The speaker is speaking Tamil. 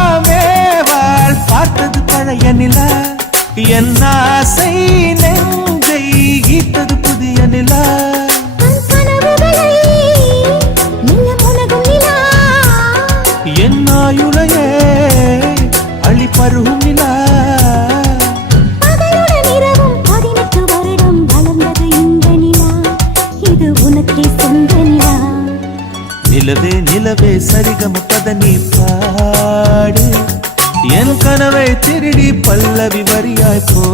அடாதாமேவாள் பார்த்தது பழைய நிலா என் ஆசை நெஞ்சை ஈட்டது புதிய நிலா என் ஆயுளையே அழி பருகும் நிலா நிலவே நிலவே சரிகம பதனி பாடு என் கனவை திருடி பல்லவி வரியாய் போ